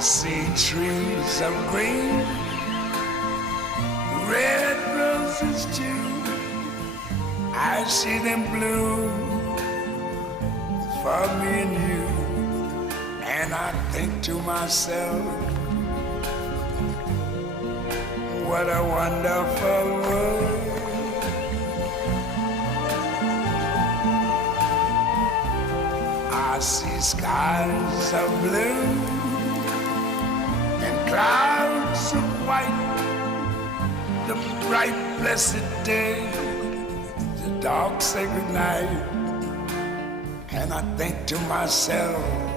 see trees of green, red roses too. I see them bloom for me and you. And I think to myself, what a wonderful world. I see skies of blue and clouds of white, the bright blessed day, the dark sacred night. And I think to myself,